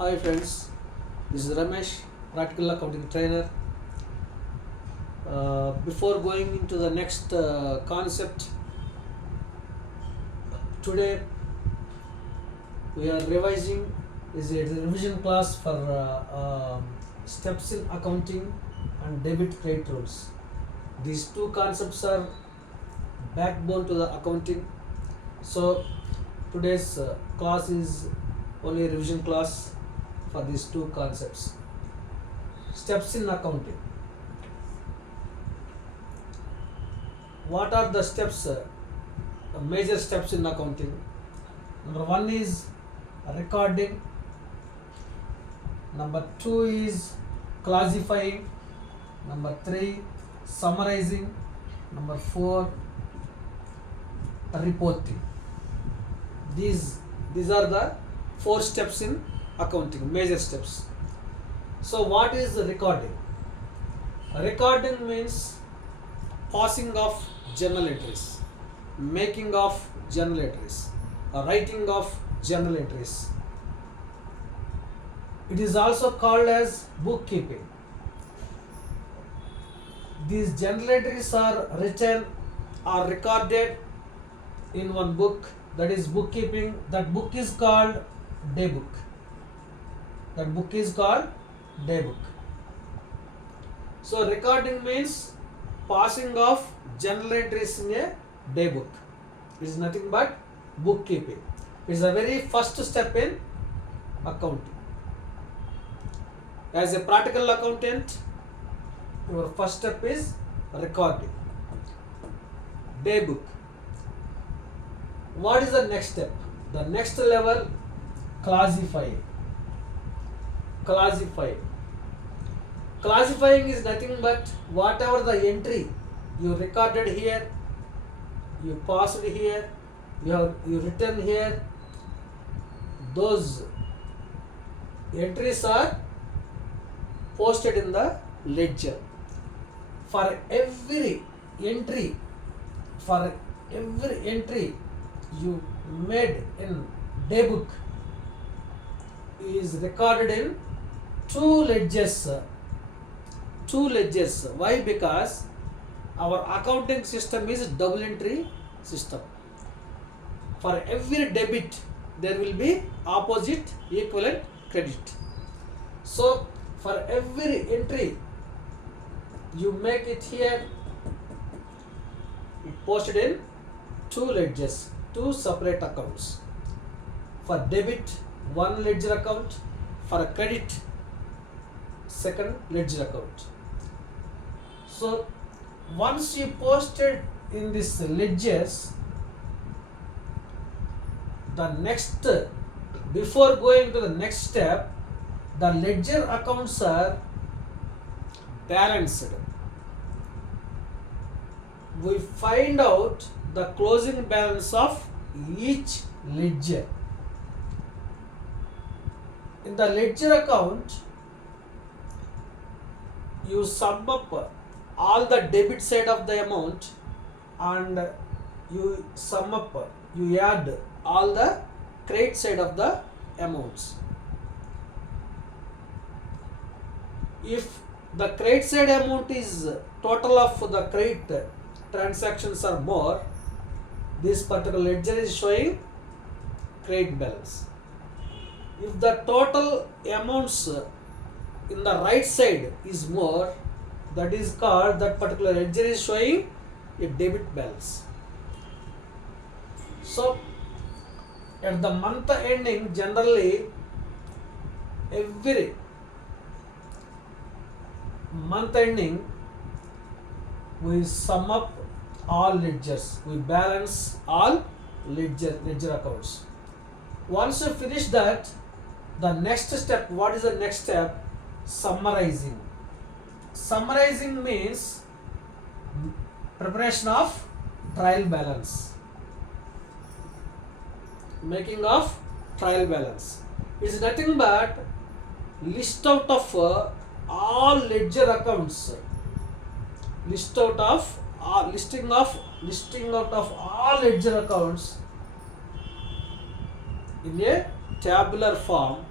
Hi friends, this is Ramesh, practical accounting trainer. Before going into the next concept, today we are revising is a revision class for steps in accounting and debit credit rules. These two concepts are backbone to the accounting. So today's class is only a revision class for these two concepts. Steps in accounting. What are the steps, major steps in accounting? Number one is recording. Number two is classifying. Number three, summarizing. Number four, reporting. These are the four steps in accounting, major steps. So what is recording? Recording means passing of journal entries, making of journal entries, writing of journal entries. It is also called as bookkeeping. These journal entries are written or recorded in one book, that is bookkeeping. That book is called daybook. That book is called daybook. So recording means passing of journal entries in a daybook. It is nothing but bookkeeping. It is the very first step in accounting. As a practical accountant, your first step is recording. Daybook. What is the next step? The next level, classifying. Classifying is nothing but whatever the entry you recorded here, you passed here, you written here, those entries are posted in the ledger. For every entry you made in daybook is recorded in two ledgers. Why? Because our accounting system is double entry system. For every debit there will be opposite equivalent credit. So for every entry you make it here, it posted in two ledgers, two separate accounts. For debit, one ledger account. For credit, second ledger account. So once you posted in this ledgers, before going to the next step, the ledger accounts are balanced. We find out the closing balance of each ledger. In the ledger account, you sum up all the debit side of the amount and you add all the credit side of the amounts. If the credit side amount is total of the credit transactions are more, this particular ledger is showing credit balance. If the total amounts in the right side is more, that particular ledger is showing a debit balance. So at the month ending, generally every month ending we sum up all ledgers, we balance all ledger accounts. Once you finish that, the next step, what is the next step? Summarizing. Summarizing means preparation of trial balance, making of trial balance. It's nothing but list out of all ledger accounts, listing out of all ledger accounts in a tabular form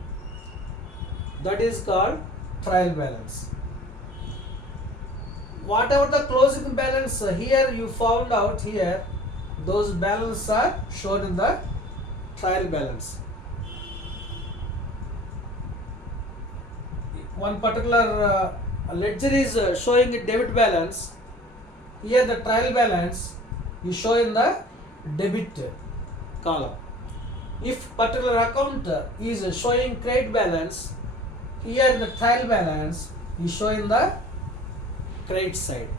That is called trial balance. Whatever the closing balance here you found out here, those balances are shown in the trial balance. One particular ledger is showing a debit balance. Here the trial balance is show in the debit column. If particular account is showing credit balance, here the trial balance is showing the credit side.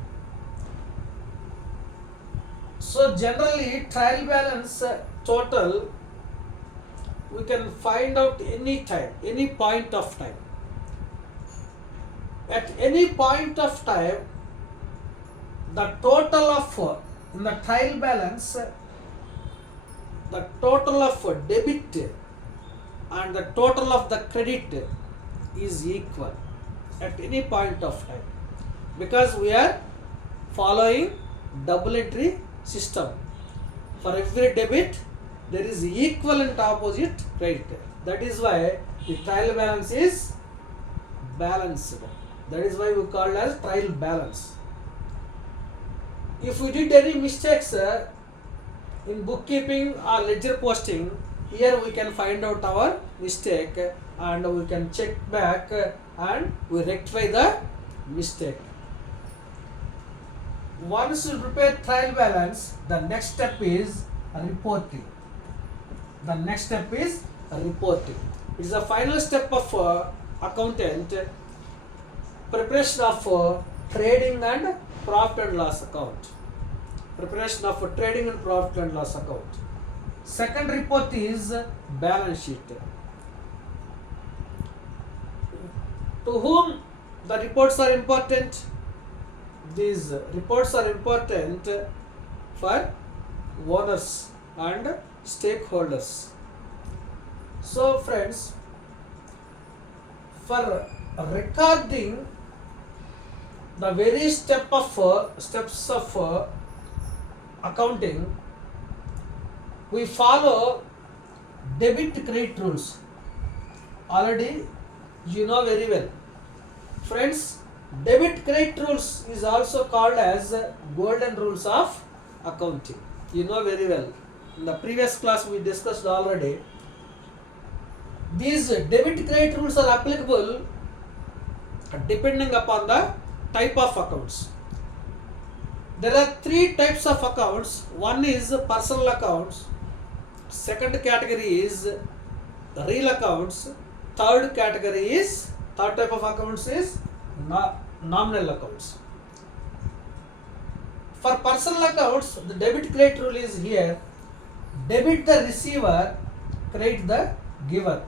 So generally trial balance total we can find out any time, any point of time. At any point of time, the total of in the trial balance, the total of debit and the total of the credit is equal at any point of time, because we are following double entry system. For every debit there is equivalent opposite credit. That is why the trial balance is balanced. That is why we call it as trial balance. If we did any mistakes in bookkeeping or ledger posting, here we can find out our mistake and we can check back and we rectify the mistake. Once you prepare trial balance, the next step is reporting. The next step is reporting. It is the final step of accountant preparation of trading and profit and loss account. Preparation of trading and profit and loss account. Second report is balance sheet. To whom the reports are important? These reports are important for owners and stakeholders. So friends, for recording the various steps of accounting, we follow debit credit rules. Already you know very well. Friends, debit credit rules is also called as golden rules of accounting. You know very well. In the previous class we discussed already. These debit credit rules are applicable depending upon the type of accounts. There are three types of accounts. One is personal accounts. Second category is real accounts. Third type of accounts is nominal accounts. For personal accounts, the debit credit rule is here. Debit the receiver, credit the giver.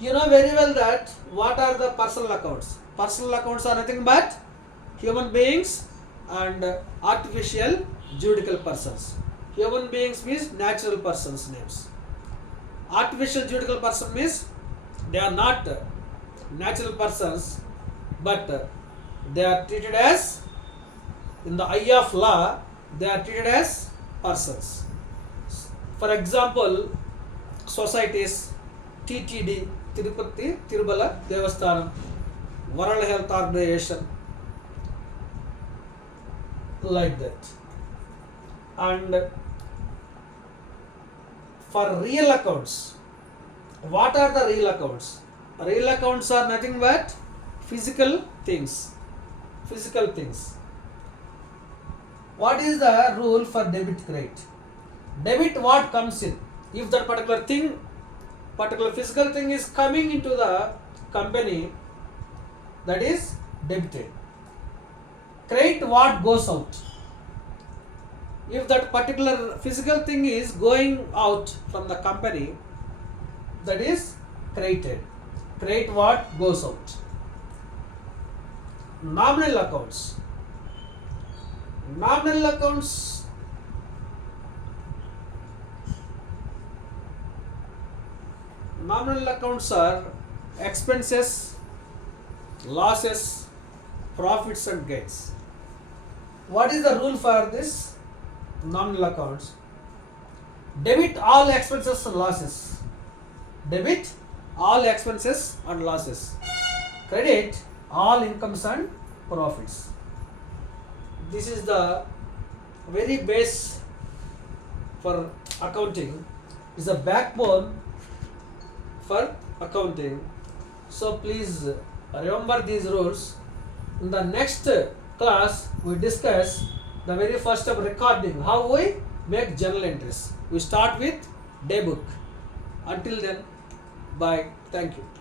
You know very well that what are the personal accounts? Personal accounts are nothing but human beings and artificial juridical persons. Human beings means natural persons names. Artificial juridical person means they are not natural persons, but they are treated as, in the eye of law, they are treated as persons. For example, societies, TTD, Tirupati Tirubala Devasthanam, World Health Organization, like that. And for real accounts, what are the real accounts? Real accounts are nothing but physical things. Physical things. What is the rule for debit credit? Debit what comes in? If that particular physical thing is coming into the company, that is debited. Credit what goes out? If that particular physical thing is going out from the company, that is credited. Credit what goes out. Nominal accounts. Nominal accounts are expenses, losses, profits and gains. What is the rule for this nominal accounts? Debit all expenses and losses. Debit all expenses and losses. Credit all incomes and profits. This is the very base for accounting. Is the backbone for accounting. So please remember these rules. In the next class, we discuss the very first of recording, how we make journal entries. We start with day book. Until then, bye. Thank you.